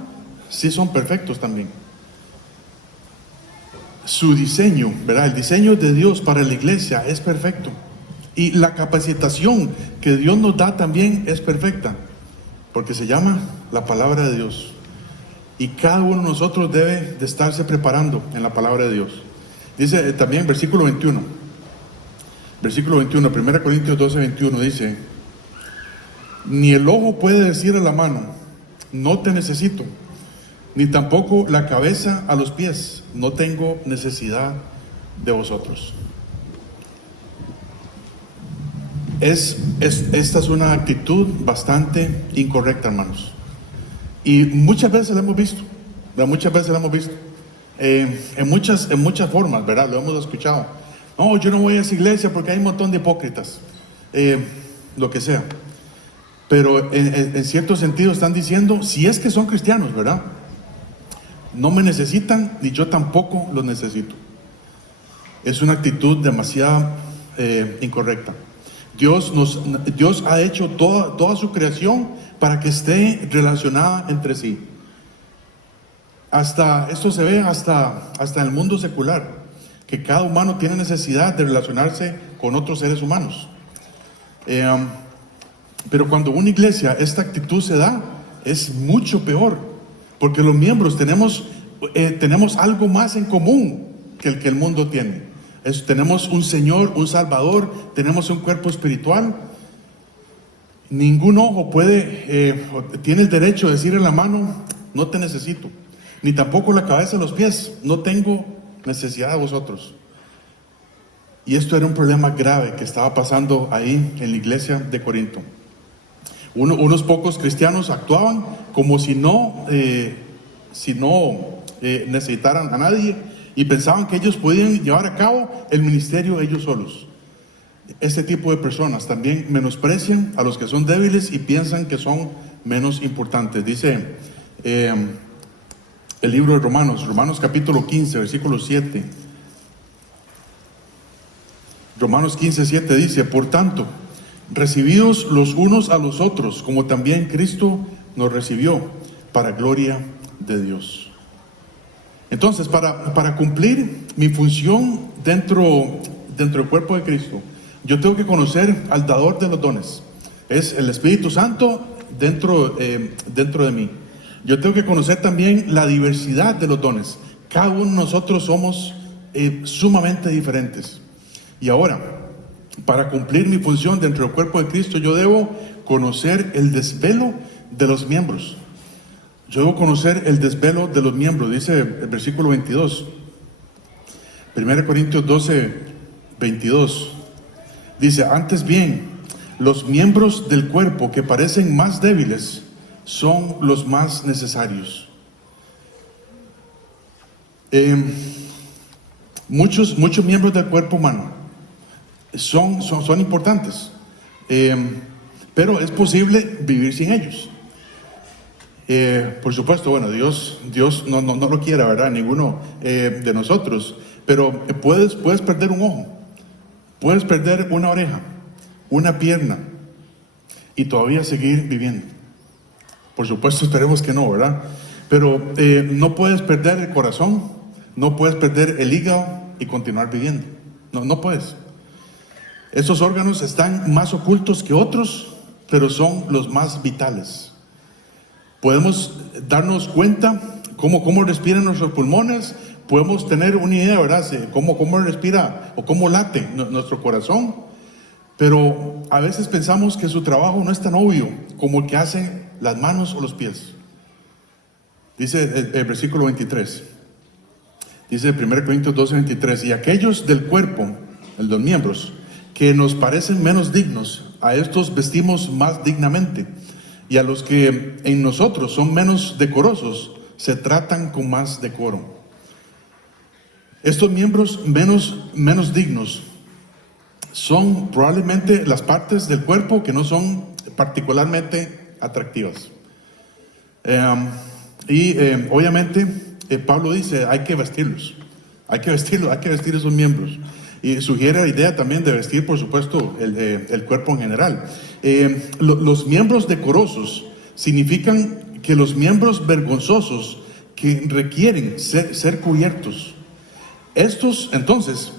sí son perfectos también. Su diseño, ¿verdad? El diseño de Dios para la iglesia es perfecto. Y la capacitación que Dios nos da también es perfecta, porque se llama la palabra de Dios. Y cada uno de nosotros debe de estarse preparando en la palabra de Dios. Dice también versículo 21. Versículo 21, 1 Corintios 12, 21 dice: ni el ojo puede decir a la mano, no te necesito, ni tampoco la cabeza a los pies, no tengo necesidad de vosotros. Esta es una actitud bastante incorrecta, hermanos. Y muchas veces la hemos visto, ¿verdad? Muchas veces la hemos visto. En muchas formas, ¿verdad? Lo hemos escuchado. No, yo no voy a esa iglesia porque hay un montón de hipócritas. Lo que sea. Pero en cierto sentido están diciendo, si es que son cristianos, ¿verdad? No me necesitan, ni yo tampoco los necesito. Es una actitud demasiado incorrecta. Dios ha hecho toda su creación para que esté relacionada entre sí. Esto se ve hasta en el mundo secular, que cada humano tiene necesidad de relacionarse con otros seres humanos. Pero cuando una iglesia, esta actitud se da, es mucho peor, porque los miembros tenemos algo más en común que el mundo tiene. Tenemos un Señor, un Salvador, tenemos un cuerpo espiritual. Ningún ojo tiene el derecho de decir en la mano, no te necesito, ni tampoco la cabeza, los pies, no tengo necesidad de vosotros. Y esto era un problema grave que estaba pasando ahí en la iglesia de Corinto. Unos pocos cristianos actuaban como si no necesitaran a nadie, y pensaban que ellos podían llevar a cabo el ministerio ellos solos. Este tipo de personas también menosprecian a los que son débiles y piensan que son menos importantes. Dice el libro de Romanos capítulo 15, versículo 7. Romanos 15, 7 dice: por tanto, recibidos los unos a los otros, como también Cristo nos recibió, para gloria de Dios. Entonces, para cumplir mi función dentro del cuerpo de Cristo, yo tengo que conocer al dador de los dones. Es el Espíritu Santo dentro de mí. Yo tengo que conocer también la diversidad de los dones. Cada uno de nosotros somos sumamente diferentes. Y ahora, para cumplir mi función dentro del cuerpo de Cristo, yo debo conocer el desvelo de los miembros. Yo debo conocer el desvelo de los miembros. Dice el versículo 22. 1 Corintios 12, 22. Dice: antes bien, los miembros del cuerpo que parecen más débiles son los más necesarios. Muchos miembros del cuerpo humano son importantes, pero es posible vivir sin ellos. Por supuesto, bueno, Dios no lo quiera, ¿verdad? Ninguno de nosotros. Pero puedes perder un ojo, puedes perder una oreja, una pierna, y todavía seguir viviendo. Por supuesto, esperemos que no, ¿verdad? Pero no puedes perder el corazón, no puedes perder el hígado y continuar viviendo. No puedes. Estos órganos están más ocultos que otros, pero son los más vitales. Podemos darnos cuenta cómo respiran nuestros pulmones, podemos tener una idea, ¿verdad? Cómo respira o cómo late nuestro corazón, pero a veces pensamos que su trabajo no es tan obvio como el que hacen las manos o los pies. Dice el versículo 23, dice 1 Corintios 12, 23, y aquellos del cuerpo, el de los miembros, que nos parecen menos dignos, a estos vestimos más dignamente, y a los que en nosotros son menos decorosos, se tratan con más decoro. Estos miembros menos dignos son probablemente las partes del cuerpo que no son particularmente atractivas. Obviamente Pablo dice, hay que vestirlos, hay que vestir esos miembros. Y sugiere la idea también de vestir, por supuesto, el cuerpo en general. Los miembros decorosos significan que los miembros vergonzosos que requieren ser cubiertos. Estos, entonces,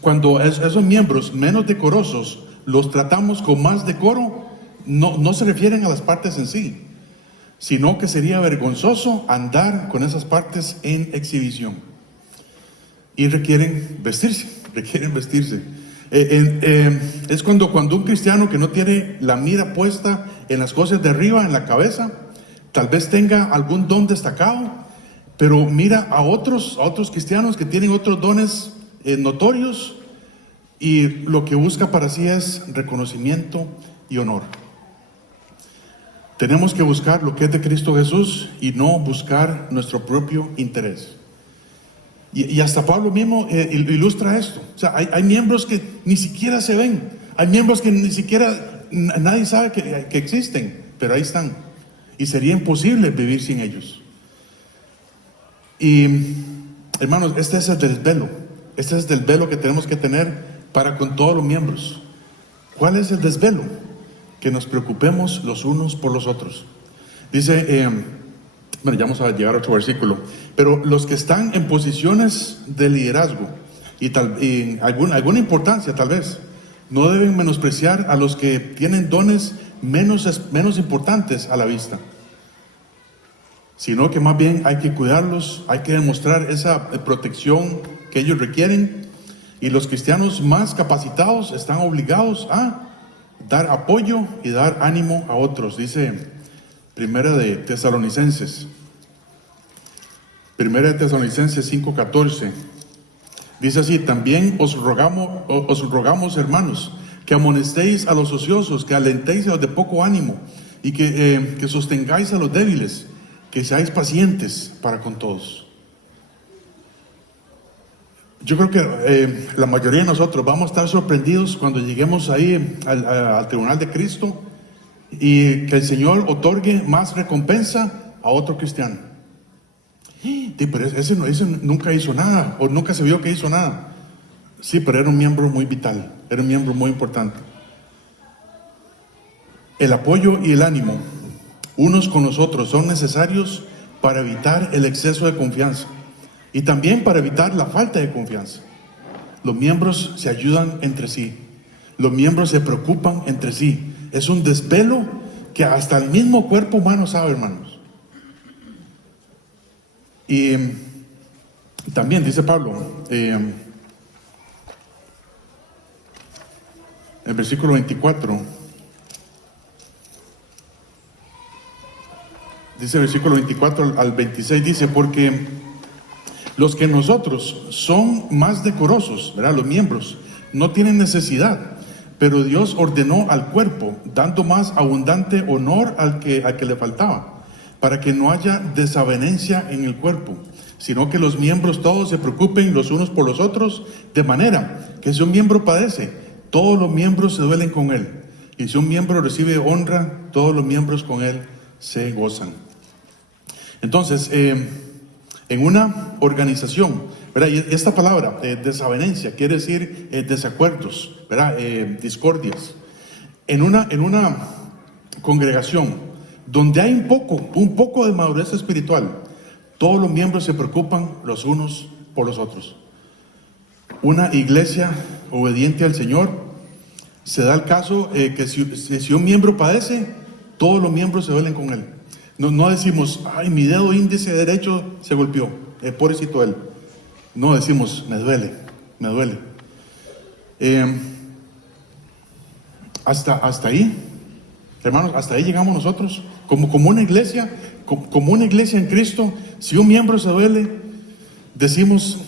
cuando esos miembros menos decorosos los tratamos con más decoro, no se refieren a las partes en sí, sino que sería vergonzoso andar con esas partes en exhibición. Y requieren vestirse. Es cuando un cristiano que no tiene la mira puesta en las cosas de arriba, en la cabeza, tal vez tenga algún don destacado, pero mira a otros cristianos que tienen otros dones notorios, y lo que busca para sí es reconocimiento y honor. Tenemos que buscar lo que es de Cristo Jesús y no buscar nuestro propio interés. Y hasta Pablo mismo ilustra esto. O sea, hay miembros que ni siquiera se ven, hay miembros que ni siquiera nadie sabe que existen, pero ahí están, y sería imposible vivir sin ellos. Y hermanos, este es el desvelo que tenemos que tener para con todos los miembros. ¿Cuál es el desvelo? Que nos preocupemos los unos por los otros. Dice, bueno, ya vamos a llegar a otro versículo, pero los que están en posiciones de liderazgo y alguna importancia tal vez, no deben menospreciar a los que tienen dones menos importantes a la vista, sino que más bien hay que cuidarlos, hay que demostrar esa protección que ellos requieren, y los cristianos más capacitados están obligados a dar apoyo y dar ánimo a otros. Dice Primera de Tesalonicenses 5:14, dice así: también os rogamos, hermanos, que amonestéis a los ociosos, que alentéis a los de poco ánimo, y que sostengáis a los débiles, que seáis pacientes para con todos. Yo creo que la mayoría de nosotros vamos a estar sorprendidos cuando lleguemos ahí al tribunal de Cristo, y que el Señor otorgue más recompensa a otro cristiano. Sí, pero ese nunca hizo nada, o nunca se vio que hizo nada. Sí, pero era un miembro muy vital, era un miembro muy importante. El apoyo y el ánimo unos con los otros son necesarios para evitar el exceso de confianza y también para evitar la falta de confianza. Los miembros se ayudan entre sí, los miembros se preocupan entre sí. Es un desvelo que hasta el mismo cuerpo humano sabe, hermanos. Y también dice Pablo, el versículo 24, dice el versículo 24 al 26, dice: porque los que nosotros son más decorosos, ¿verdad? Los miembros no tienen necesidad, pero Dios ordenó al cuerpo, dando más abundante honor al que le faltaba, para que no haya desavenencia en el cuerpo, sino que los miembros todos se preocupen los unos por los otros, de manera que si un miembro padece, todos los miembros se duelen con él, y si un miembro recibe honra, todos los miembros con él se gozan. Entonces, en una organización, ¿verdad? Y esta palabra, desavenencia, quiere decir desacuerdos, ¿verdad? Discordias. En una congregación donde hay un poco de madurez espiritual, todos los miembros se preocupan los unos por los otros. Una iglesia obediente al Señor, se da el caso que si un miembro padece, todos los miembros se duelen con él. No decimos: ay, mi dedo índice derecho se golpeó, pobrecito él. No decimos, me duele, me duele. Hasta ahí, hermanos, hasta ahí llegamos nosotros. Como una iglesia, como una iglesia en Cristo, si un miembro se duele, decimos,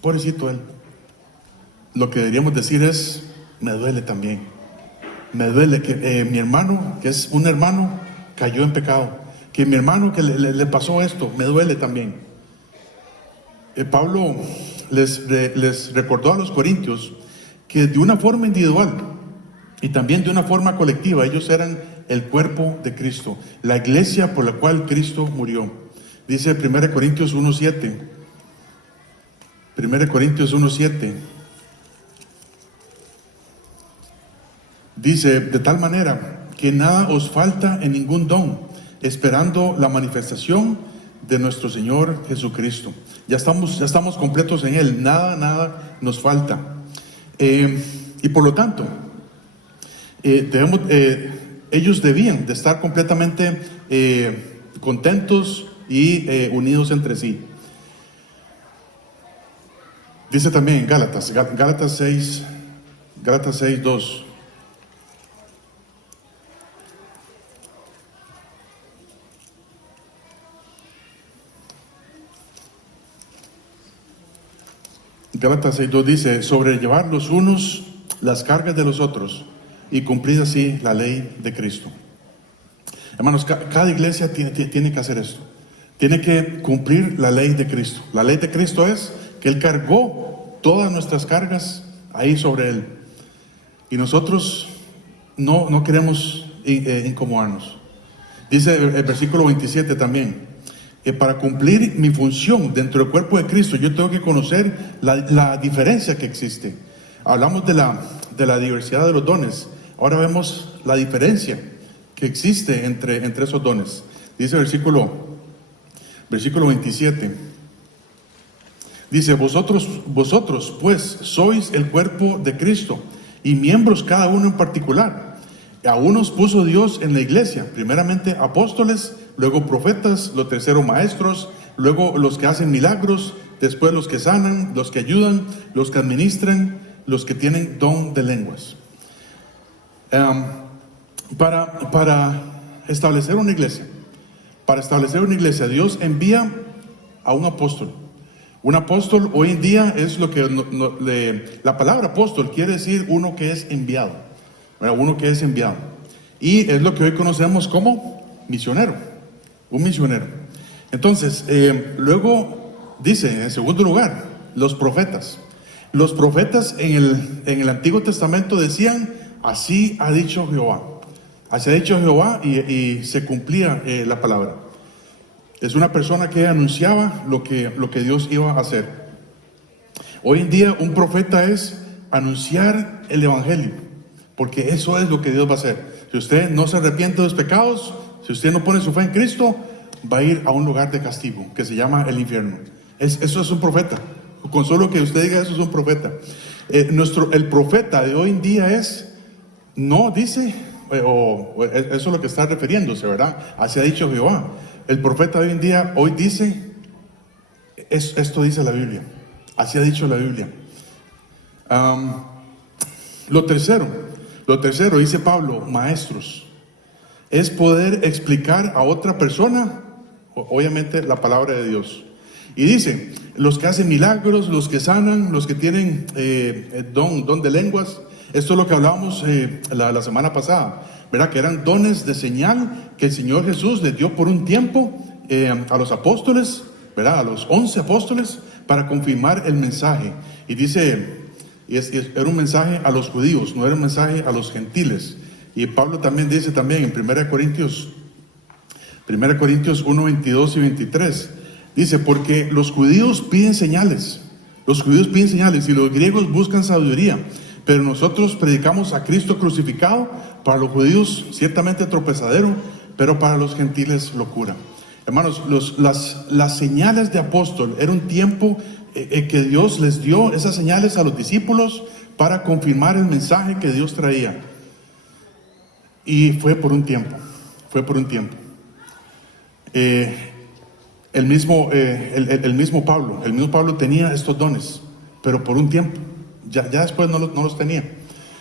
pobrecito él. Lo que deberíamos decir es, me duele también. Me duele que mi hermano, que es un hermano, cayó en pecado. Que mi hermano que le pasó esto, me duele también. Pablo les recordó a los corintios que de una forma individual y también de una forma colectiva, ellos eran el cuerpo de Cristo, la iglesia por la cual Cristo murió. Dice 1 Corintios 1:7. 1 Corintios 1:7. Dice, de tal manera que nada os falta en ningún don, esperando la manifestación de nuestro Señor Jesucristo. Ya estamos completos en Él, nada nos falta. Y por lo tanto, ellos debían de estar completamente contentos y unidos entre sí. Dice también en Gálatas 6:2. Gálatas 6:2 dice, sobrellevar los unos las cargas de los otros y cumplir así la ley de Cristo. Hermanos, cada iglesia tiene que hacer esto. Tiene que cumplir la ley de Cristo. La ley de Cristo es que Él cargó todas nuestras cargas ahí sobre Él. Y nosotros no queremos incomodarnos. Dice el versículo 27 también. Para cumplir mi función dentro del cuerpo de Cristo, yo tengo que conocer la diferencia que existe. Hablamos de la diversidad de los dones. Ahora vemos la diferencia que existe entre esos dones. Dice el versículo 27. Dice, vosotros pues sois el cuerpo de Cristo y miembros cada uno en particular. A unos puso Dios en la iglesia, primeramente apóstoles, luego profetas, los terceros maestros, luego los que hacen milagros, después los que sanan, los que ayudan, los que administran, los que tienen don de lenguas. Para establecer una iglesia, Dios envía a un apóstol. Un apóstol hoy en día es lo que la palabra apóstol quiere decir uno que es enviado, ¿verdad? Uno que es enviado. Y es lo que hoy conocemos como misionero, un misionero. Entonces, luego dice, en segundo lugar, los profetas. Los profetas en el Antiguo Testamento decían, así ha dicho Jehová. Así ha dicho Jehová y se cumplía la palabra. Es una persona que anunciaba lo que Dios iba a hacer. Hoy en día un profeta es anunciar el evangelio, porque eso es lo que Dios va a hacer. Si usted no se arrepiente de los pecados, si usted no pone su fe en Cristo, va a ir a un lugar de castigo que se llama el infierno. Eso es un profeta. Con solo que usted diga eso es un profeta. El profeta de hoy en día no dice, eso es lo que está refiriéndose, ¿verdad? Así ha dicho Jehová. El profeta de hoy en día, hoy dice, esto dice la Biblia. Así ha dicho la Biblia. Lo tercero, dice Pablo, maestros, es poder explicar a otra persona, obviamente, la palabra de Dios. Y dice, los que hacen milagros, los que sanan, los que tienen don de lenguas. Esto es lo que hablábamos la semana pasada, ¿verdad? Que eran dones de señal que el Señor Jesús les dio por un tiempo a los apóstoles, ¿verdad? A los 11 apóstoles, para confirmar el mensaje. Y dice, era un mensaje a los judíos, no era un mensaje a los gentiles. Y Pablo también dice también en 1 Corintios 1, 22 y 23, dice, porque los judíos piden señales, y los griegos buscan sabiduría, pero nosotros predicamos a Cristo crucificado, para los judíos ciertamente tropezadero, pero para los gentiles locura. Hermanos, las señales de apóstol era un tiempo que Dios les dio esas señales a los discípulos para confirmar el mensaje que Dios traía. Y fue por un tiempo. El mismo Pablo tenía estos dones, pero por un tiempo. Ya después no los tenía.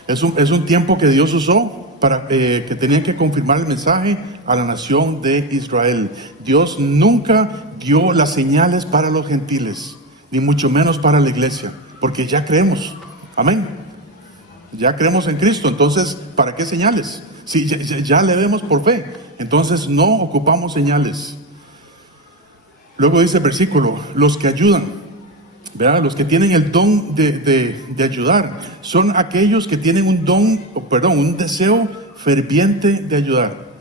Es un tiempo que Dios usó para que tenían que confirmar el mensaje a la nación de Israel. Dios nunca dio las señales para los gentiles, ni mucho menos para la iglesia, porque ya creemos. Amén. Ya creemos en Cristo, entonces, ¿para qué señales? Si ya le vemos por fe, entonces no ocupamos señales. Luego dice el versículo, los que ayudan, ¿verdad? Los que tienen el don de ayudar, son aquellos que tienen un deseo ferviente de ayudar.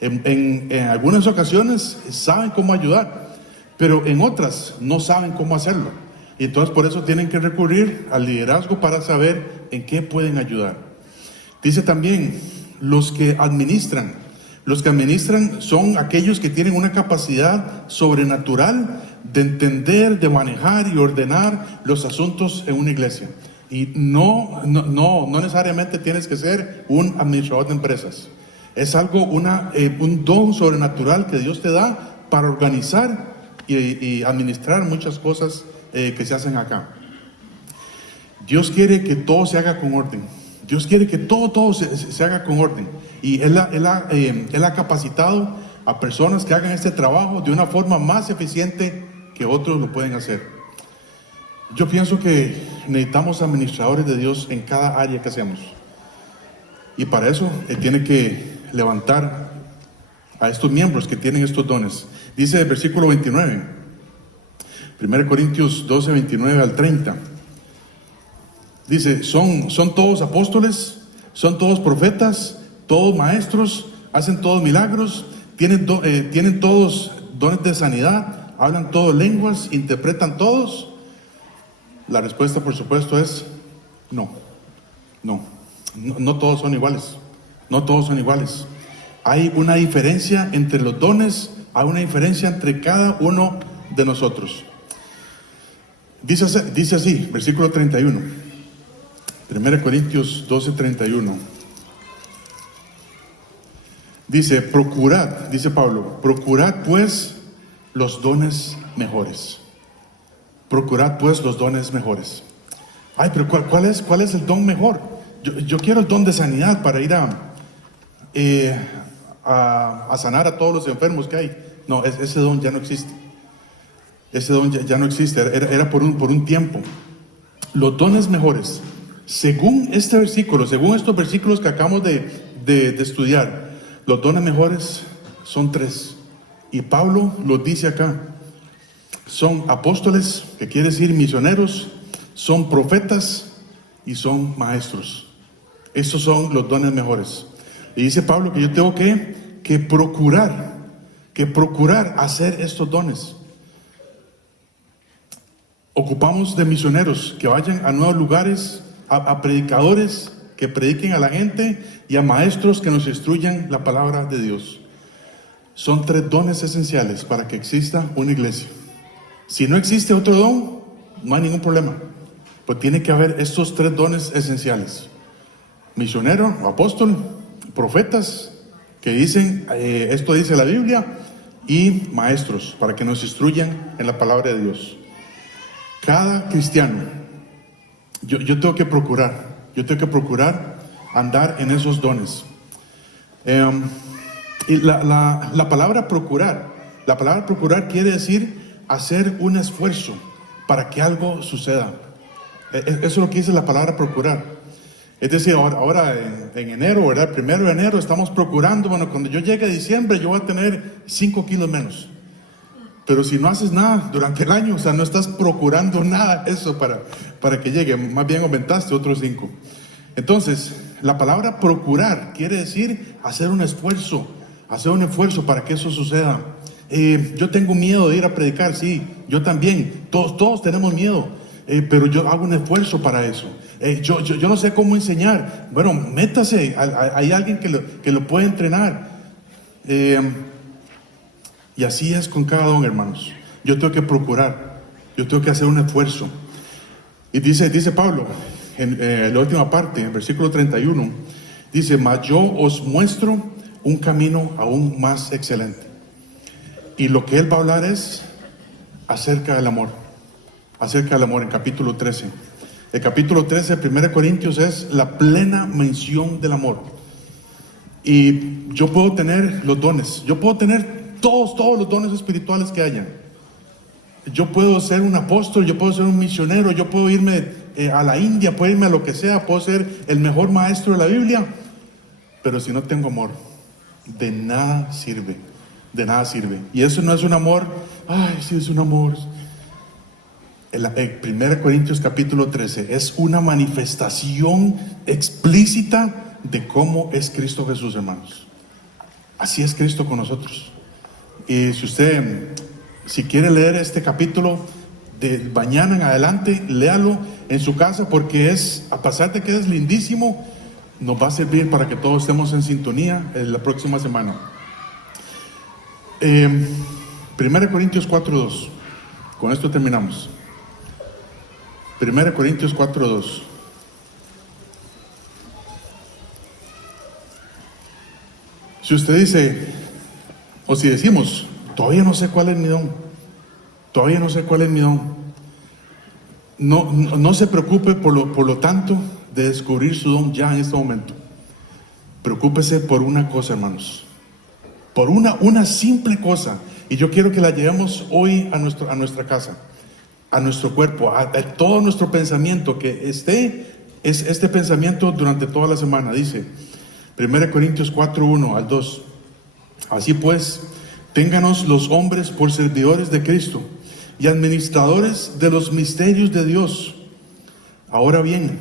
En algunas ocasiones saben cómo ayudar, pero en otras no saben cómo hacerlo. Y entonces por eso tienen que recurrir al liderazgo para saber en qué pueden ayudar. Dice también, los que administran son aquellos que tienen una capacidad sobrenatural de entender, de manejar y ordenar los asuntos en una iglesia. Y no necesariamente tienes que ser un administrador de empresas. Es algo, un don sobrenatural que Dios te da para organizar y administrar muchas cosas que se hacen acá. Dios quiere que todo se haga con orden. Dios quiere que todo se haga con orden. Y Él ha capacitado a personas que hagan este trabajo de una forma más eficiente que otros lo pueden hacer. Yo pienso que necesitamos administradores de Dios en cada área que hacemos. Y para eso Él tiene que levantar a estos miembros que tienen estos dones. Dice el versículo 29, 1 Corintios 12, 29 al 30. Dice, son todos apóstoles, son todos profetas, todos maestros, hacen todos milagros, tienen todos dones de sanidad, hablan todos lenguas, interpretan todos. La respuesta, por supuesto, es no todos son iguales. No todos son iguales. Hay una diferencia entre los dones, hay una diferencia entre cada uno de nosotros. Dice así, versículo 31. 1 Corintios 12, 31. Dice, procurad, dice Pablo, procurad pues los dones mejores. Procurad pues los dones mejores. Ay, pero ¿cuál es el don mejor? Yo quiero el don de sanidad para ir a sanar a todos los enfermos que hay. No, ese don ya no existe. Ese don ya no existe. Era por un tiempo. Los dones mejores, según este versículo, según estos versículos que acabamos de estudiar, los dones mejores son 3. Y Pablo los dice acá. Son apóstoles, que quiere decir misioneros, son profetas y son maestros. Estos son los dones mejores. Y dice Pablo que yo tengo que procurar hacer estos dones. Ocupamos de misioneros que vayan a nuevos lugares, a predicadores que prediquen a la gente y a maestros que nos instruyan la palabra de Dios. Son 3 dones esenciales para que exista una iglesia. Si no existe otro don, no hay ningún problema. Pues tiene que haber estos 3 dones esenciales. Misionero, apóstol, profetas que dicen, esto dice la Biblia, y maestros para que nos instruyan en la palabra de Dios. Cada cristiano, yo tengo que procurar andar en esos dones. Y la palabra procurar quiere decir hacer un esfuerzo para que algo suceda. Eso es lo que dice la palabra procurar. Es decir, ahora en enero, ¿verdad? El 1 de enero estamos procurando, bueno, cuando yo llegue a diciembre yo voy a tener 5 kilos menos. Pero si no haces nada durante el año, o sea, no estás procurando nada eso para que llegue, más bien aumentaste otros 5. Entonces, la palabra procurar quiere decir hacer un esfuerzo para que eso suceda. Yo tengo miedo de ir a predicar, sí, yo también, todos tenemos miedo, pero yo hago un esfuerzo para eso. Yo no sé cómo enseñar. Bueno, métase, hay alguien que lo puede entrenar. Y así es con cada don, hermanos. Yo tengo que procurar, yo tengo que hacer un esfuerzo. Y dice Pablo, en la última parte, en versículo 31, dice, mas yo os muestro un camino aún más excelente. Y lo que él va a hablar es acerca del amor. Acerca del amor en capítulo 13. El capítulo 13 de 1 Corintios es la plena mención del amor. Y yo puedo tener los dones. Yo puedo tener todos los dones espirituales que hayan. Yo puedo ser un apóstol, yo puedo ser un misionero, yo puedo irme a la India, puedo irme a lo que sea, puedo ser el mejor maestro de la Biblia, pero si no tengo amor, de nada sirve, de nada sirve. Y eso no es un amor, ay, sí es un amor. El 1 Corintios capítulo 13 es una manifestación explícita de cómo es Cristo Jesús, hermanos. Así es Cristo con nosotros. Y si quiere leer este capítulo de mañana en adelante, léalo en su casa, porque a pesar de que es lindísimo, nos va a servir para que todos estemos en sintonía la próxima semana. 1 Corintios 4:2. Con esto terminamos. 1 Corintios 4:2. Si usted dice, o si decimos, todavía no sé cuál es mi don, todavía no sé cuál es mi don, no se preocupe por lo tanto de descubrir su don ya en este momento. Preocúpese por una cosa, hermanos, por una simple cosa, y yo quiero que la llevemos hoy a nuestra casa, a nuestro cuerpo, a todo nuestro pensamiento, que este pensamiento durante toda la semana. Dice 1 Corintios 4:1-2: así pues, ténganos los hombres por servidores de Cristo y administradores de los misterios de Dios. Ahora bien,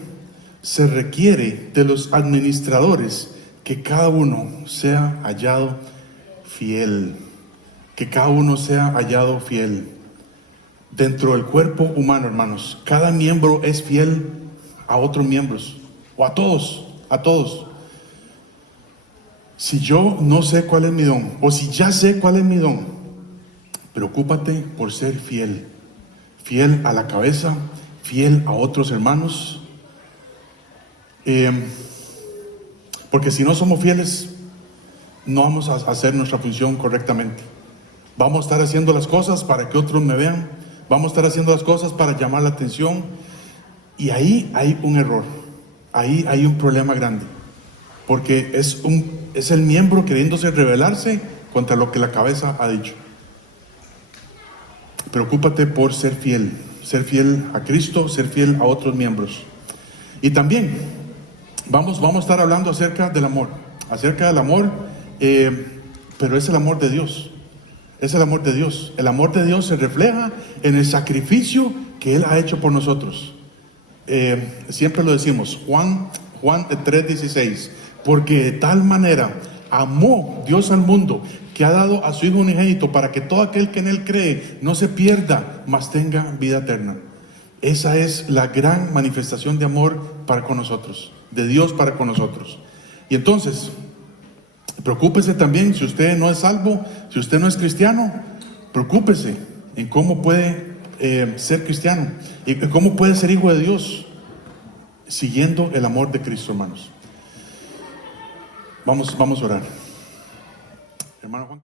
se requiere de los administradores que cada uno sea hallado fiel. Que cada uno sea hallado fiel. Dentro del cuerpo humano, hermanos, cada miembro es fiel a otros miembros, o a todos. Si yo no sé cuál es mi don, o si ya sé cuál es mi don, preocúpate por ser fiel. Fiel a la cabeza, fiel a otros hermanos. Porque si no somos fieles, no vamos a hacer nuestra función correctamente. Vamos a estar haciendo las cosas para que otros me vean. Vamos a estar haciendo las cosas para llamar la atención. Y ahí hay un error. Ahí hay un problema grande. Porque es el miembro queriéndose rebelarse contra lo que la cabeza ha dicho. Preocúpate por ser fiel a Cristo, ser fiel a otros miembros. Y también vamos a estar hablando acerca del amor, pero es el amor de Dios. Es el amor de Dios. El amor de Dios se refleja en el sacrificio que Él ha hecho por nosotros. Siempre lo decimos, Juan 3:16, porque de tal manera amó Dios al mundo, que ha dado a su Hijo unigénito, para que todo aquel que en Él cree no se pierda, mas tenga vida eterna. Esa es la gran manifestación de amor para con nosotros, de Dios para con nosotros. Y entonces, preocúpese también, si usted no es salvo, si usted no es cristiano, preocúpese en cómo puede ser cristiano y cómo puede ser hijo de Dios, siguiendo el amor de Cristo, hermanos. Vamos a orar. Hermano Juan.